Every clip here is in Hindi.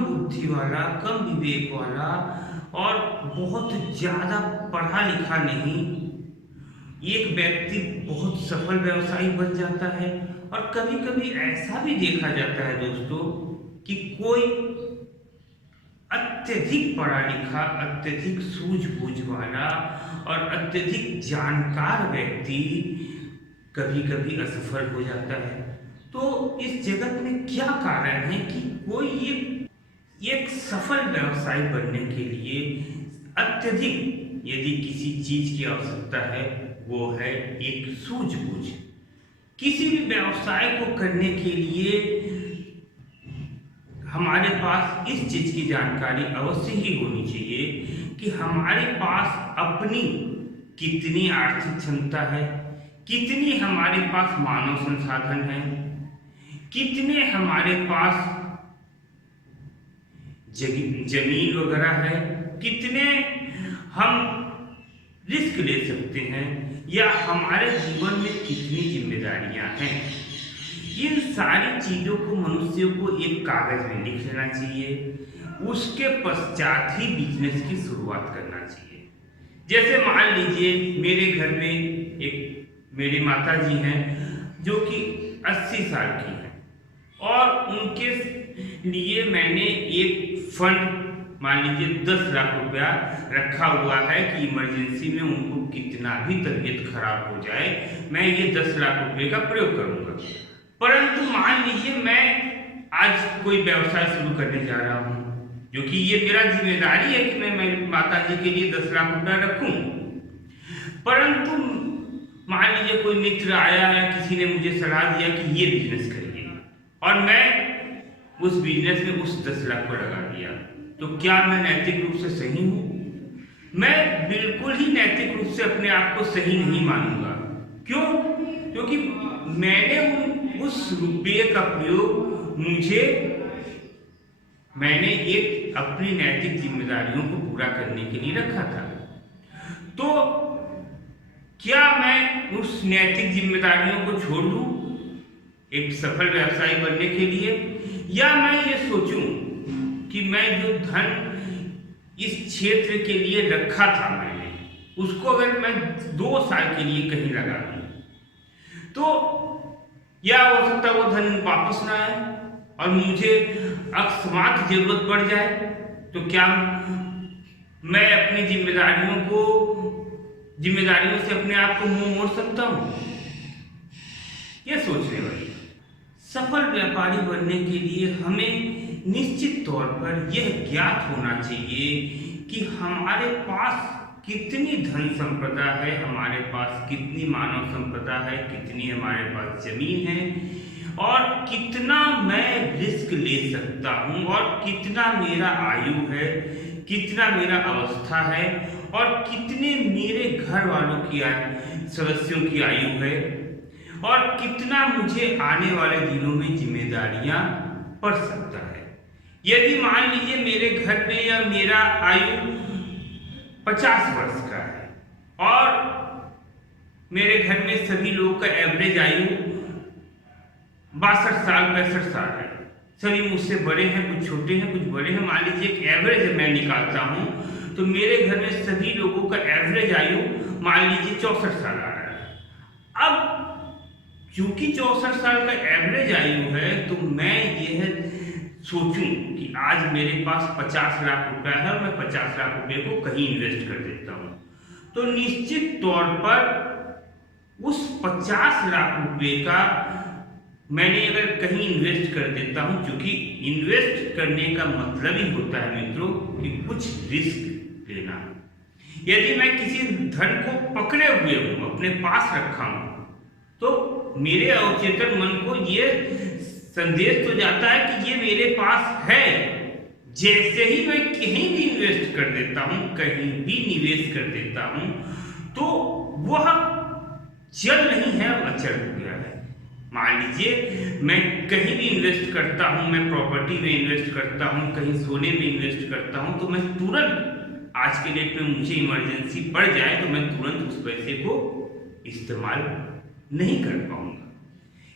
बुद्धि वाला, कम विवेक वाला और बहुत ज़्यादा पढ़ा लिखा नहीं, एक व्यक्ति बहुत सफल व्यवसायी बन जाता है। और कभी कभी ऐसा भी देखा जाता है दोस्तों कि कोई अत्यधिक पढ़ा लिखा, अत्यधिक सूझबूझ वाला और अत्यधिक जानकार व्यक्ति कभी कभी असफल हो जाता है। तो इस जगत में क्या कारण है कि कोई एक सफल व्यवसायी बनने के लिए अत्यधिक यदि किसी चीज की आवश्यकता है, वो है एक सूझबूझ। किसी भी व्यवसाय को करने के लिए हमारे पास इस चीज की जानकारी अवश्य ही होनी चाहिए कि हमारे पास अपनी कितनी आर्थिक क्षमता है, कितनी हमारे पास मानव संसाधन है, कितने हमारे पास जमीन वगैरह है, कितने हम रिस्क ले सकते हैं, या हमारे जीवन में कितनी जिम्मेदारियां हैं। इन सारी चीजों को मनुष्य को एक कागज में लिख लेना चाहिए। उसके पश्चात ही बिजनेस की शुरुआत करना चाहिए। जैसे मान लीजिए मेरे घर में एक मेरी माता जी हैं जो कि 80 साल की हैं और उनके लिए मैंने एक फंड मान लीजिए 10 लाख रुपया रखा हुआ है कि इमरजेंसी में उनको कितना भी तबीयत खराब हो जाए मैं ये 10 लाख रुपए का प्रयोग करूंगा। परंतु मान लीजिए मैं आज कोई व्यवसाय शुरू करने जा रहा हूं, जो कि ये मेरा जिम्मेदारी है कि मैं मेरी माता जी के लिए 10 लाख रुपया रखूं। परंतु मान लीजिए कोई मित्र आया है, किसी ने मुझे सलाह दिया कि ये बिजनेस करिए और मैं उस बिजनेस में उस 10 लाख को लगा दिया, तो क्या मैं नैतिक रूप से सही हूं? मैं बिल्कुल ही नैतिक रूप से अपने आप को सही नहीं मानूंगा। क्यों? क्योंकि मैंने उस रुपये का प्रयोग मैंने एक अपनी नैतिक जिम्मेदारियों को पूरा करने के लिए रखा था। तो क्या मैं उस नैतिक जिम्मेदारियों को छोड़ दूं एक सफल व्यवसायी बनने के लिए, या मैं ये सोचूं कि मैं जो धन इस क्षेत्र के लिए रखा था मैंने उसको अगर मैं 2 साल के लिए कहीं लगा दूं, तो या हो सकता है वो धन वापस ना आए और मुझे अकस्मात जरूरत पड़ जाए, तो क्या मैं अपनी जिम्मेदारियों से अपने आप को मुंह मोड़ सकता हूं? यह सोचने वाली। सफल व्यापारी बनने के लिए हमें निश्चित तौर पर यह ज्ञात होना चाहिए कि हमारे पास कितनी धन संपदा है, हमारे पास कितनी मानव संपदा है, कितनी हमारे पास जमीन है और कितना मैं रिस्क ले सकता हूं और कितना मेरा आयु है, कितना मेरा अवस्था है और कितने मेरे घर वालों की सदस्यों की आयु है और कितना मुझे आने वाले दिनों में जिम्मेदारियां पड़ सकता है। यदि मान लीजिए मेरे घर में या मेरा आयु 50 वर्ष का है और मेरे घर में सभी लोगों का एवरेज आयु 62 साल 65 साल है, सभी मुझसे बड़े हैं, कुछ छोटे हैं, कुछ बड़े हैं। मान लीजिए एक एवरेज मैं निकालता हूं तो मेरे घर में सभी लोगों का एवरेज आयु मान लीजिए 64 साल आ रहा है। अब चूंकि 64 साल का एवरेज आयु है तो मैं यह सोचूं कि आज मेरे पास 50 लाख रुपया है और मैं 50 लाख रुपए को कहीं इन्वेस्ट कर देता हूं, तो निश्चित तौर पर उस 50 लाख रुपए का मैंने अगर कहीं इन्वेस्ट कर देता हूं, क्योंकि इन्वेस्ट करने का मतलब ही होता है मित्रों कि कुछ रिस्क लेना। यदि मैं किसी धन को पकड़े हुए हूं, अपने पास रखा हूं, तो मेरे अवचेतन मन को यह संदेश तो जाता है कि ये मेरे पास है। जैसे ही मैं कहीं भी इन्वेस्ट कर देता हूं, कहीं भी निवेश कर देता हूं, तो वह चल नहीं है, अचल हो गया है। मान लीजिए मैं कहीं भी इन्वेस्ट करता हूं, मैं प्रॉपर्टी में इन्वेस्ट करता हूं, कहीं सोने में इन्वेस्ट करता हूं, तो मैं तुरंत आज के डेट में मुझे इमरजेंसी पड़ जाए तो मैं तुरंत उस पैसे को इस्तेमाल नहीं कर पाऊंगा।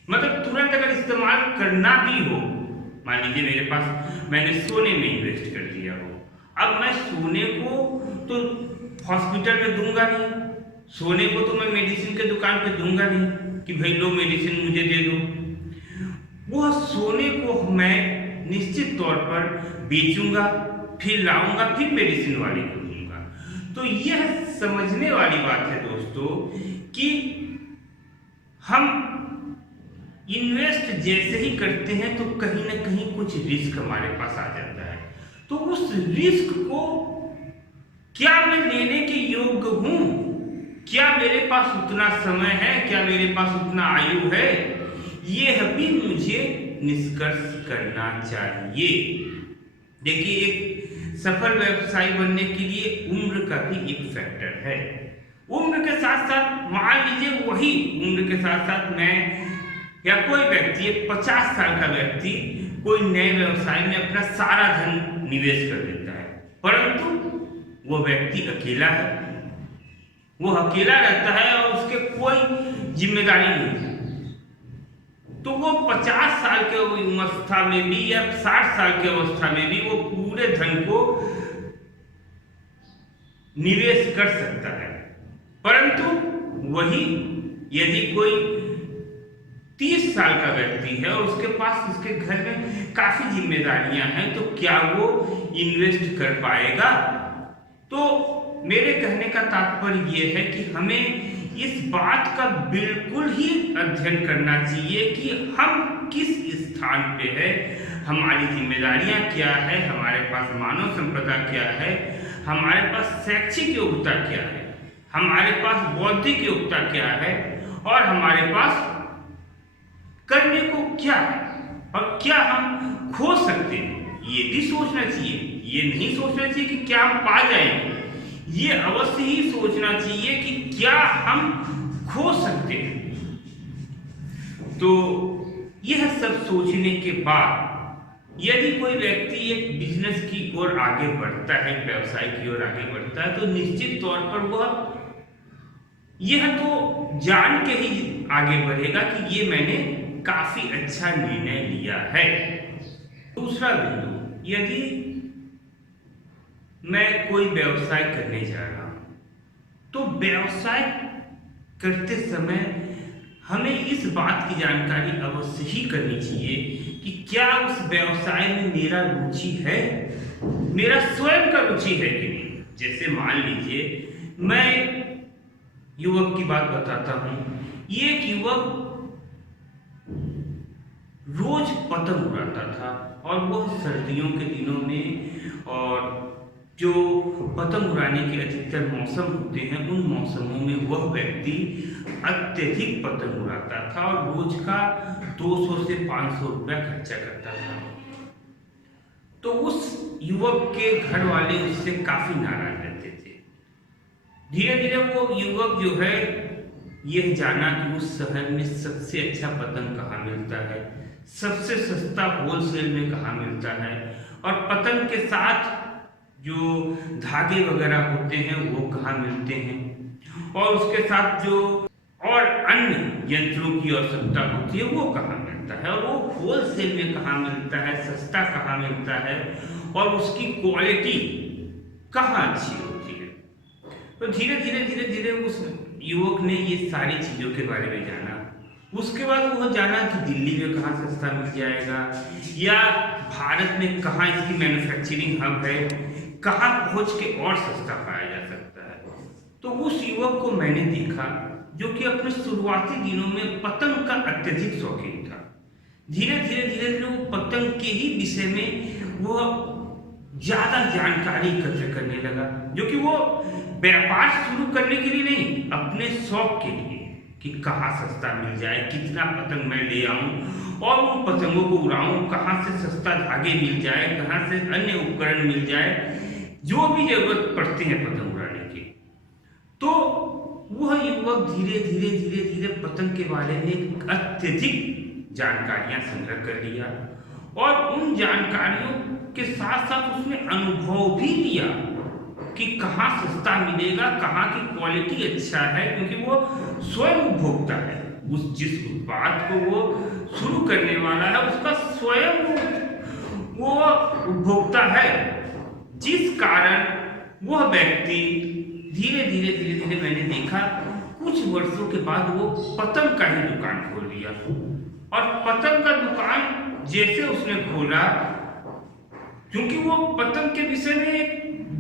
मतलब तुरंत अगर इस्तेमाल करना भी हो मान लीजिए मेरे पास मैंने सोने में इन्वेस्ट कर दिया हो, अब मैं सोने को तो हॉस्पिटल में दूंगा नहीं, सोने को तो मैं मेडिसिन के दुकान पे दूंगा नहीं कि भाई लो मेडिसिन मुझे दे दो। वह सोने को मैं निश्चित तौर पर बेचूंगा, फिर लाऊंगा, फिर मेडिसिन वाले को दूंगा। तो यह समझने वाली बात है दोस्तों कि हम इन्वेस्ट जैसे ही करते हैं तो कहीं ना कहीं कुछ रिस्क हमारे पास आ जाता है। तो उस रिस्क को क्या मैं लेने के योग्य हूं, क्या मेरे पास उतना समय है, क्या मेरे पास उतना आयु है, यह भी मुझे निष्कर्ष करना चाहिए। देखिए, एक सफल व्यवसायी बनने के लिए उम्र का भी एक फैक्टर है। उम्र के साथ साथ मान लीजिए वही उम्र के साथ साथ मैं या कोई व्यक्ति, एक 50 साल का व्यक्ति कोई नए व्यवसाय में अपना सारा धन निवेश कर देता है, परंतु वो व्यक्ति अकेला है, वो अकेला रहता है और उसके कोई जिम्मेदारी नहीं है। तो वो 50 साल के अवस्था में भी या 60 साल की अवस्था में भी वो पूरे धन को निवेश कर सकता है। परंतु वही यदि कोई 30 साल का व्यक्ति है और उसके पास उसके घर में काफी जिम्मेदारियां हैं, तो क्या वो इन्वेस्ट कर पाएगा? तो मेरे कहने का तात्पर्य यह है कि हमें इस बात का बिल्कुल ही अध्ययन करना चाहिए कि हम किस स्थान पे है, हमारी जिम्मेदारियां क्या है, हमारे पास मानव संपदा क्या है, हमारे पास शैक्षिक योग्यता क्या है, हमारे पास बौद्धिक योग्यता क्या है और हमारे पास करने को क्या है और क्या हम खो सकते हैं, ये भी सोचना चाहिए। ये नहीं सोचना चाहिए कि क्या हम पा जाएंगे, ये अवश्य ही सोचना चाहिए कि क्या हम खो सकते हैं। तो यह सब सोचने के बाद यदि कोई व्यक्ति एक बिजनेस की ओर आगे बढ़ता है, व्यवसाय की ओर आगे बढ़ता है, तो निश्चित तौर पर वह यह तो जान के ही आगे बढ़ेगा कि ये मैंने काफी अच्छा निर्णय लिया है। दूसरा बिंदु, यदि मैं कोई व्यवसाय करने जा रहा हूं तो व्यवसाय करते समय हमें इस बात की जानकारी अवश्य ही करनी चाहिए कि क्या उस व्यवसाय में मेरा रुचि है, मेरा स्वयं का रुचि है कि नहीं। जैसे मान लीजिए मैं युवक की बात बताता हूं, ये एक युवक रोज पतंग उड़ाता था और वह सर्दियों के दिनों में और जो पतंग उड़ाने के अधिकतर मौसम होते हैं उन मौसमों में वह व्यक्ति अत्यधिक पतंग उड़ाता था और रोज का 200 से 500 रुपया खर्चा करता था। तो उस युवक के घर वाले उससे काफी नाराज रहते थे। धीरे धीरे वो युवक जो है यह जाना कि उस शहर में सबसे अच्छा पतंग कहाँ मिलता है, सबसे सस्ता होलसेल में कहाँ मिलता है और पतंग के साथ जो धागे वगैरह होते हैं वो कहाँ मिलते हैं और उसके साथ जो और अन्य यंत्रों की आवश्यकता होती है वो कहाँ मिलता है और वो होलसेल में कहाँ मिलता है, सस्ता कहाँ मिलता है और उसकी क्वालिटी कहाँ अच्छी होती है। तो धीरे धीरे धीरे धीरे उस युवक ने ये सारी चीज़ों के बारे में जाना। उसके बाद वह जाना कि दिल्ली में कहाँ सस्ता मिल जाएगा या भारत में कहाँ इसकी मैन्युफैक्चरिंग हब है, कहाँ पहुँच के और सस्ता पाया जा सकता है। तो उस युवक को मैंने देखा जो कि अपने शुरुआती दिनों में पतंग का अत्यधिक शौकीन था। धीरे धीरे धीरे धीरे वो पतंग के ही विषय में वह ज्यादा जानकारी एकत्र करने लगा, जो कि वो व्यापार शुरू करने के लिए नहीं, अपने शौक के लिए कि कहाँ सस्ता मिल जाए, कितना पतंग मैं ले आऊं और उन पतंगों को उड़ाऊं, कहाँ से सस्ता धागे मिल जाए, कहाँ से अन्य उपकरण मिल जाए, जो भी जरूरत पड़ती है पतंग उड़ाने की। तो वह युवक धीरे धीरे धीरे धीरे पतंग के बारे में अत्यधिक जानकारियां संग्रह कर लिया और उन जानकारियों के साथ साथ उसने अनुभव भी लिया कि कहाँ सस्ता मिलेगा, कहाँ की क्वालिटी अच्छा है, क्योंकि वो स्वयं उपभोक्ता है। उस जिस उत्पाद को वो शुरू करने वाला है उसका स्वयं वो उपभोक्ता है, जिस कारण वह व्यक्ति धीरे धीरे धीरे धीरे मैंने देखा कुछ वर्षों के बाद वो पतंग का ही दुकान खोल लिया। और पतंग का दुकान जैसे उसने खोला, क्योंकि वो पतंग के विषय में एक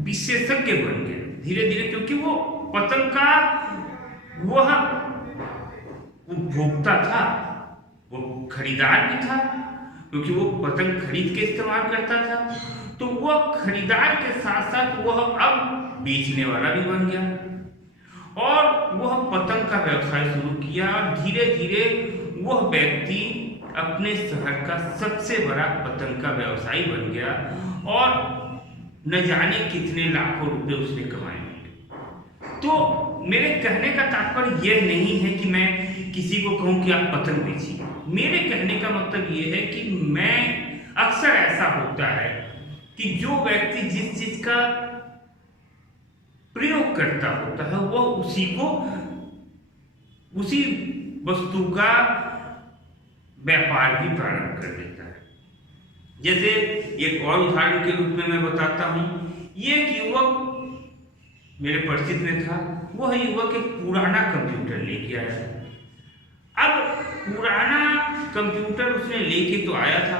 विशेषज्ञ बन गए धीरे धीरे, क्योंकि वो पतंग का वह उपभोक्ता था, वो खरीदार भी था, क्योंकि वो पतंग खरीद के इस्तेमाल करता था। तो वह खरीदार के साथ साथ वह अब बेचने वाला भी बन गया और वह पतंग का व्यवसाय शुरू किया। और धीरे धीरे वह व्यक्ति अपने शहर का सबसे बड़ा पतंग का व्यवसायी बन गया और न जाने कितने लाखों रुपए उसने कमाए। तो मेरे कहने का तात्पर्य यह नहीं है कि मैं किसी को कहूं कि आप पतंग बेचिए। मेरे कहने का मतलब यह है कि मैं अक्सर ऐसा होता है कि जो व्यक्ति जिस चीज का प्रयोग करता होता है वह उसी वस्तु का व्यापार भी प्रारंभ कर देता है। जैसे एक और उदाहरण के रूप में मैं बताता हूं, ये एक युवक मेरे परिचित में था। वह युवक एक पुराना कंप्यूटर लेके आया। अब पुराना कंप्यूटर उसने लेके तो आया था,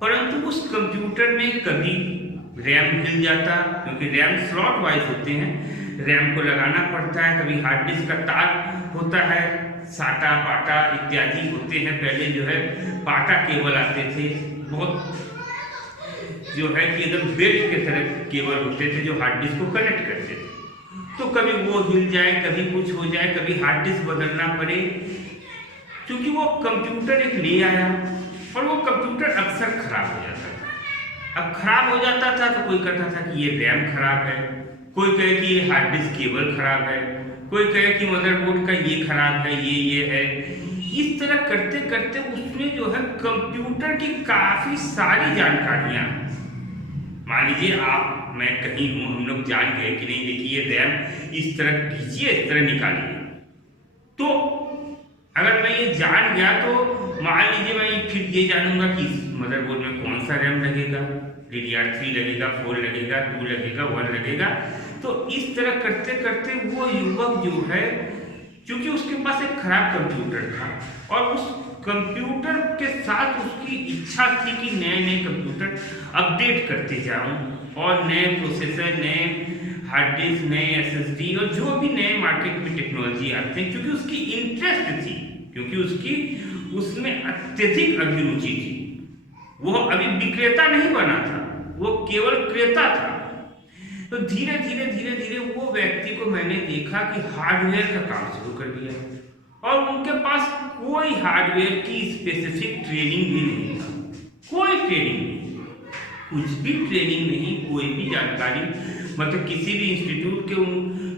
परंतु उस कंप्यूटर में कभी रैम हिल जाता, क्योंकि रैम स्लॉट वाइज होते हैं, रैम को लगाना पड़ता है। कभी हार्ड डिस्क का तार होता है, साटा पाटा इत्यादि होते हैं। पहले जो है पाटा केबल आते थे, बहुत जो है कि एकदम बेल्ट के तरह केबल होते थे जो हार्ड डिस्क को कनेक्ट करते थे। तो कभी वो हिल जाए, कभी कुछ हो जाए, कभी हार्ड डिस्क बदलना पड़े, क्योंकि वो कंप्यूटर एक ले आया और वो कंप्यूटर अक्सर खराब हो जाता था। अब खराब हो जाता था तो कोई कहता था कि ये रैम खराब है, कोई कहे कि ये हार्ड डिस्क केबल खराब है, कोई कहे कि मदरबोर्ड का ये खराब है, ये है। इस तरह करते करते उसमें जो है कंप्यूटर की काफी सारी जानकारियां, मान लीजिए आप मैं कहीं हूं, हम लोग जान गए कि नहीं देखिए रैम इस तरह खींचिए, इस तरह निकालिए। तो अगर मैं ये जान गया तो मान लीजिए मैं फिर ये जानूंगा कि इस मदरबोर्ड में कौन सा रैम लगेगा, DDR3 लगेगा, 4 लगेगा, 2 लगेगा, 1 लगेगा। तो इस तरह करते करते वो युवक जो है, क्योंकि उसके पास एक खराब कंप्यूटर था और उस कंप्यूटर के साथ उसकी इच्छा थी कि नए नए कंप्यूटर अपडेट करते जाऊं और नए प्रोसेसर, नए हार्ड डिस्क, नए SSD और जो भी नए मार्केट में टेक्नोलॉजी आते हैं, क्योंकि उसकी इंटरेस्ट थी, क्योंकि उसकी उसमें अत्यधिक अभिरुचि थी। वो अभी विक्रेता नहीं बना था, वो केवल क्रेता था। तो धीरे धीरे धीरे धीरे वो व्यक्ति को मैंने देखा कि हार्डवेयर का काम शुरू कर दिया और उनके पास कोई हार्डवेयर की स्पेसिफिक ट्रेनिंग भी नहीं था, कोई ट्रेनिंग नहीं, कुछ भी ट्रेनिंग नहीं, कोई भी जानकारी, मतलब किसी भी इंस्टीट्यूट के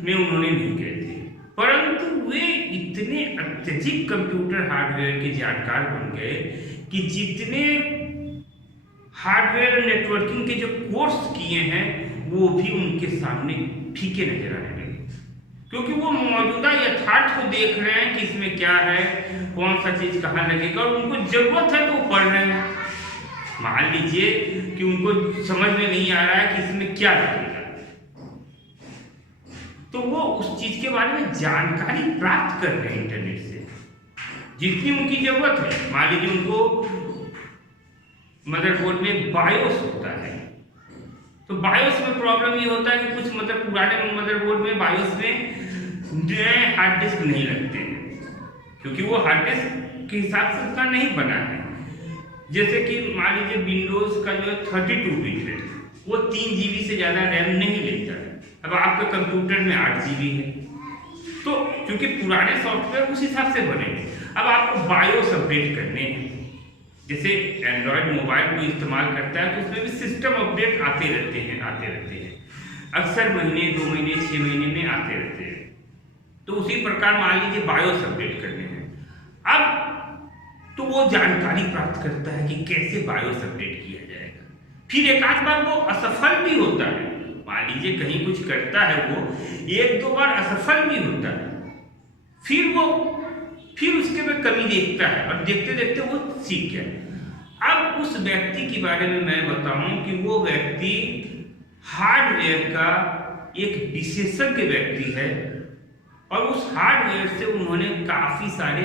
में उन्होंने नहीं गए थे, परंतु वे इतने अत्यधिक कंप्यूटर हार्डवेयर के जानकार बन गए कि जितने हार्डवेयर नेटवर्किंग के जो कोर्स किए हैं वो भी उनके सामने फीके नजर आने लगे, क्योंकि वो मौजूदा यथार्थ को देख रहे हैं कि इसमें क्या है, कौन सा चीज कहाँ लगेगा, और उनको जरूरत है तो वो पढ़ रहे हैं। मान लीजिए कि उनको समझ में नहीं आ रहा है कि इसमें क्या लगेगा, तो वो उस चीज के बारे में जानकारी प्राप्त कर रहे हैं इंटरनेट से, जितनी उनकी जरूरत है। मान लीजिए उनको मदरबोर्ड में बायोस होता है, तो बायोस में प्रॉब्लम ये होता है कि कुछ मतलब पुराने मदरबोर्ड में बायोस में नए हार्ड डिस्क नहीं लगते हैं, क्योंकि वो हार्ड डिस्क के हिसाब से उसका नहीं बना है। जैसे कि मान लीजिए विंडोज का जो 32 बिट है वो 3 GB से ज़्यादा रैम नहीं लेता है। अब आपके कंप्यूटर में 8 GB है, तो क्योंकि पुराने सॉफ्टवेयर उस हिसाब से बने हैं। अब आपको बायोस अपडेट करने हैं, जैसे एंड्रॉयड मोबाइल को इस्तेमाल करता है तो उसमें भी सिस्टम अपडेट आते रहते हैं अक्सर महीने, 2 महीने, 6 महीने में आते रहते हैं। तो उसी प्रकार मान लीजिए बायोस अपडेट करने हैं। अब तो वो जानकारी प्राप्त करता है कि कैसे बायोस अपडेट किया जाएगा। फिर एक आध बार वो असफल भी होता है, मान लीजिए कहीं कुछ करता है वो 1-2 बार असफल भी होता है, फिर उसके में कमी देखता है और देखते देखते वो सीख गया। अब उस व्यक्ति के बारे में मैं बताऊं कि वो व्यक्ति हार्डवेयर का एक विशेषज्ञ व्यक्ति है और उस हार्डवेयर से उन्होंने काफी सारे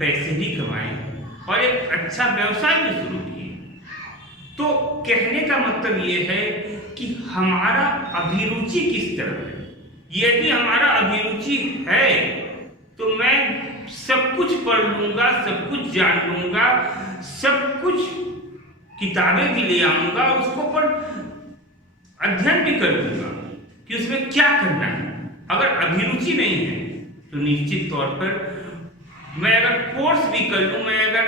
पैसे भी कमाए और एक अच्छा व्यवसाय भी शुरू किए। तो कहने का मतलब ये है कि हमारा अभिरुचि किस तरफ है। यदि हमारा अभिरुचि है तो मैं सब कुछ पढ़ लूंगा, सब कुछ जान लूंगा, सब कुछ किताबें भी ले आऊंगा, उसको पर अध्ययन भी कर लूंगा कि उसमें क्या करना है। अगर अभिरुचि नहीं है तो निश्चित तौर पर मैं अगर कोर्स भी कर लूं, मैं अगर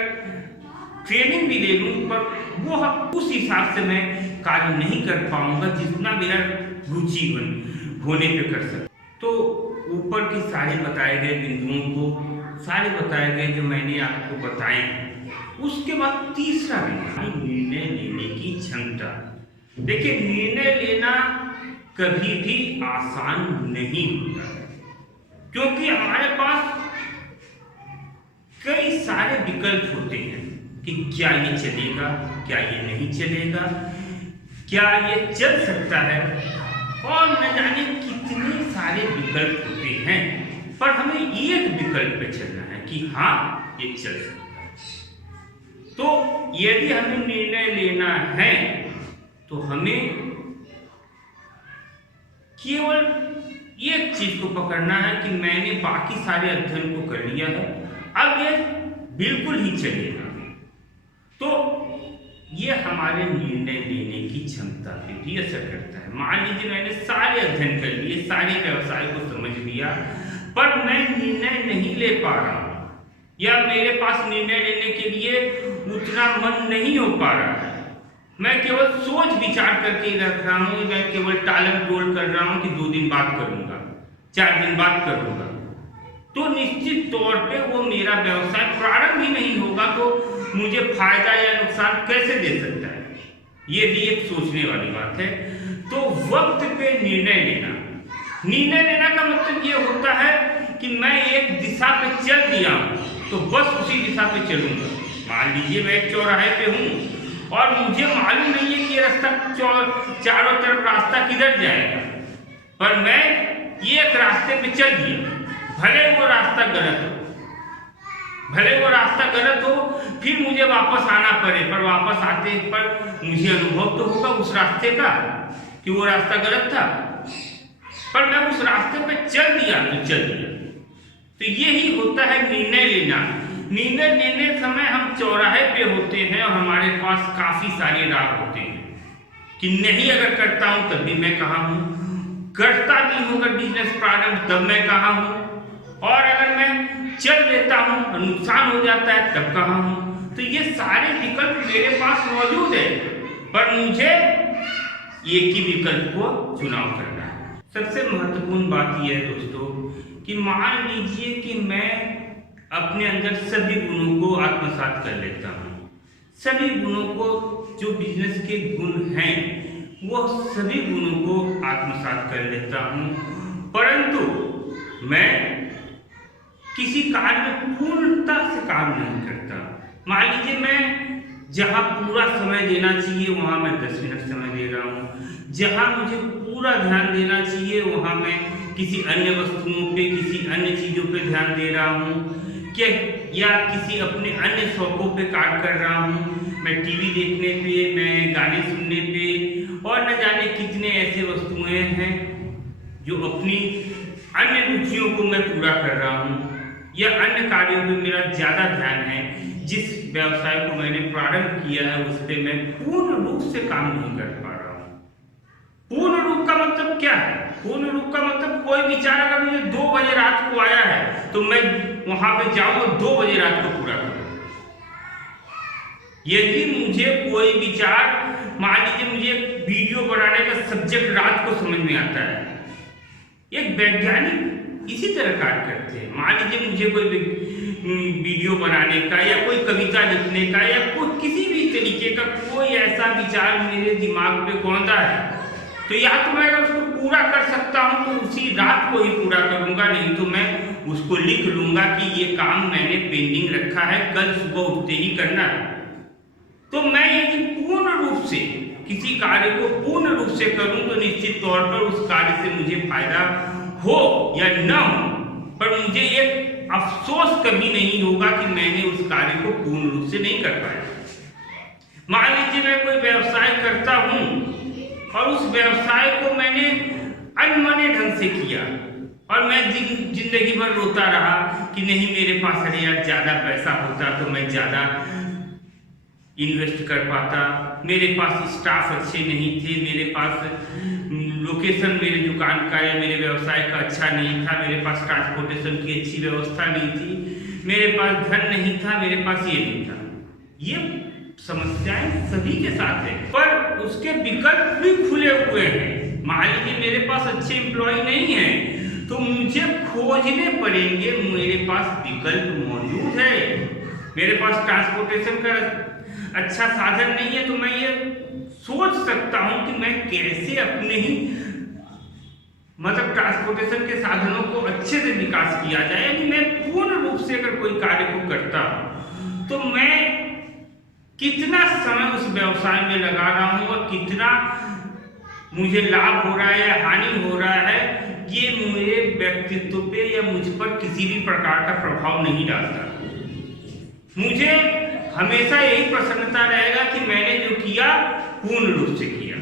ट्रेनिंग भी ले लूं, पर वो उस हिसाब से मैं कार्य नहीं कर पाऊंगा जितना मेरा रुचि होने पे कर सकता। तो ऊपर के सारे बताए गए बिंदुओं को सारे बताए गए जो मैंने आपको बताए, उसके बाद तीसरा बिंदु निर्णय लेने की क्षमता। देखिए, निर्णय लेना कभी भी आसान नहीं होता क्योंकि हमारे पास कई सारे विकल्प होते हैं कि क्या ये चलेगा, क्या ये नहीं चलेगा, क्या ये चल सकता है, और न जाने कितने सारे विकल्प होते हैं। पर हमें एक विकल्प पे चलना है कि हाँ, ये चल सकता है। तो यदि हमें निर्णय लेना है तो हमें केवल एक चीज को पकड़ना है कि मैंने बाकी सारे अध्ययन को कर लिया है, अब ये बिल्कुल ही चलेगा। तो ये हमारे निर्णय लेने की क्षमता पे भी असर करता है। मान लीजिए मैंने सारे अध्ययन कर लिए, सारे व्यवसाय को समझ लिया, पर मैं निर्णय नहीं ले पा रहा हूं या मेरे पास निर्णय लेने के लिए उतना मन नहीं हो पा रहा है। मैं केवल सोच विचार करके रख रहा हूं, मैं केवल टालम टोल कर रहा हूं कि 2 दिन बाद करूंगा, 4 दिन बाद करूंगा, तो निश्चित तौर पे वो मेरा व्यवसाय प्रारंभ ही नहीं होगा। तो मुझे फायदा या नुकसान कैसे दे सकता है, ये भी एक सोचने वाली बात है। तो वक्त पे निर्णय लेना का मतलब ये होता है कि मैं एक दिशा पे चल दिया हूं तो बस उसी दिशा पे चलूंगा। मान लीजिए मैं एक चौराहे पे हूं और मुझे मालूम नहीं है कि ये रास्ता चारों तरफ रास्ता किधर जाएगा, पर मैं एक रास्ते पे चल दिया, भले वो रास्ता गलत हो, फिर मुझे वापस आना पड़े, पर वापस आते पर मुझे अनुभव तो होगा उस रास्ते का कि वो रास्ता गलत था, पर मैं उस रास्ते पे चल दिया। तो यही होता है निर्णय लेना। निर्णय लेने समय हम चौराहे पे होते हैं और हमारे पास काफी सारे राह होते हैं कि नहीं, अगर करता हूं तब भी मैं कहाँ हूं, करता भी हूं अगर बिजनेस प्रारंभ तब मैं कहाँ हूं, और अगर मैं चल लेता हूं और नुकसान हो जाता है तब कहाँ हूं। तो ये सारे विकल्प मेरे पास मौजूद है, पर मुझे एक ही विकल्प को चुनाव करना है। सबसे महत्वपूर्ण बात यह है दोस्तों कि मान लीजिए कि मैं अपने अंदर सभी गुणों को आत्मसात कर लेता हूँ, सभी गुणों को, जो बिजनेस के गुण हैं वो सभी गुणों को आत्मसात कर लेता हूँ, परंतु मैं किसी कार्य में पूर्णता से काम नहीं करता। मान लीजिए मैं जहाँ पूरा समय देना चाहिए वहाँ मैं 10 मिनट समय दे रहा हूँ, जहाँ मुझे पूरा ध्यान देना चाहिए वहाँ मैं किसी अन्य वस्तुओं पे, किसी अन्य चीज़ों पे ध्यान दे रहा हूँ, क्या या किसी अपने अन्य शौकों पे कार्य कर रहा हूँ। मैं टीवी देखने पे, मैं गाने सुनने पे, और न जाने कितने ऐसे वस्तुएं हैं जो अपनी अन्य रुचियों को मैं पूरा कर रहा हूँ, या अन्य कार्यों पे मेरा ज़्यादा ध्यान है। जिस व्यवसाय को मैंने प्रारंभ किया है उस पर मैं पूर्ण रूप से काम नहीं कर पा रहा हूँ। पूर्ण रूप का मतलब क्या है? पूर्ण रूप का मतलब कोई विचार अगर मुझे 2 बजे रात को आया है तो मैं वहां पे जाऊं और 2 बजे रात को पूरा करूं। यदि मुझे कोई विचार, मान लीजिए मुझे वीडियो बनाने का सब्जेक्ट रात को समझ में आता है, एक वैज्ञानिक इसी तरह कार्य करते हैं। मान लीजिए मुझे कोई वीडियो बनाने का या कोई कविता लिखने का या कोई किसी भी तरीके का कोई ऐसा विचार मेरे दिमाग पे कौंधा है, तो या तो मैं अगर उसको पूरा कर सकता हूं तो उसी रात को ही पूरा करूंगा, नहीं तो मैं उसको लिख लूंगा कि ये काम मैंने पेंडिंग रखा है, कल सुबह उठते ही करना है। तो मैं यदि पूर्ण रूप से किसी कार्य को पूर्ण रूप से करूं तो निश्चित तौर पर उस कार्य से मुझे फायदा हो या न हो, पर मुझे एक अफसोस कभी नहीं होगा कि मैंने उस कार्य को पूर्ण रूप से नहीं कर पाया। मान लीजिए मैं कोई व्यवसाय करता हूं और उस व्यवसाय को मैंने अनमने ढंग से किया और मैं जिंदगी भर रोता रहा कि नहीं मेरे पास अरे यार ज्यादा पैसा होता तो मैं ज्यादा इन्वेस्ट कर पाता, मेरे पास स्टाफ अच्छे नहीं थे, मेरे पास लोकेशन मेरे दुकान का या मेरे व्यवसाय का अच्छा नहीं था, मेरे पास ट्रांसपोर्टेशन की अच्छी व्यवस्था नहीं थी, मेरे पास धन नहीं था, मेरे पास ये नहीं था। ये समस्याएं सभी के साथ है, पर उसके विकल्प भी खुले हुए हैं। मान लीजिए मेरे पास अच्छे एम्प्लॉय नहीं है तो मुझे खोजने पड़ेंगे, मेरे पास विकल्प मौजूद है। मेरे पास ट्रांसपोर्टेशन का अच्छा साधन नहीं है तो मैं ये सोच सकता हूं कि मैं कैसे अपने ही मतलब ट्रांसपोर्टेशन के साधनों को अच्छे से विकास किया जाए। यानी मैं पूर्ण रूप से अगर कोई कार्य को करता हूं तो मैं कितना समय उस व्यवसाय में लगा रहा हूं और कितना मुझे लाभ हो रहा है या हानि हो रहा है, ये मेरे व्यक्तित्व पे या मुझ पर किसी भी प्रकार का प्रभाव नहीं डालता। मुझे हमेशा यही प्रसन्नता रहेगा कि मैंने जो किया पूर्ण रूप से किया।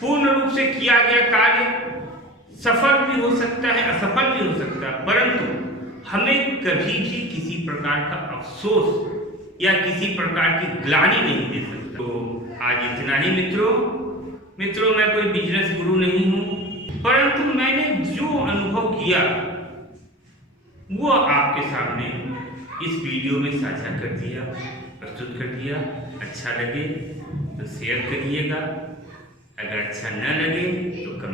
पूर्ण रूप से किया गया कार्य सफल भी हो सकता है, असफल भी हो सकता है, परंतु हमें कभी भी किसी प्रकार का अफसोस या किसी प्रकार की ग्लानि नहीं दे सकता। तो आज इतना ही मित्रों, मैं कोई बिजनेस गुरु नहीं हूं, परंतु मैंने जो अनुभव किया वो आपके सामने इस वीडियो में साझा कर दिया, प्रस्तुत कर दिया। अच्छा लगे तो शेयर करिएगा, अगर अच्छा न लगे तो कमेंट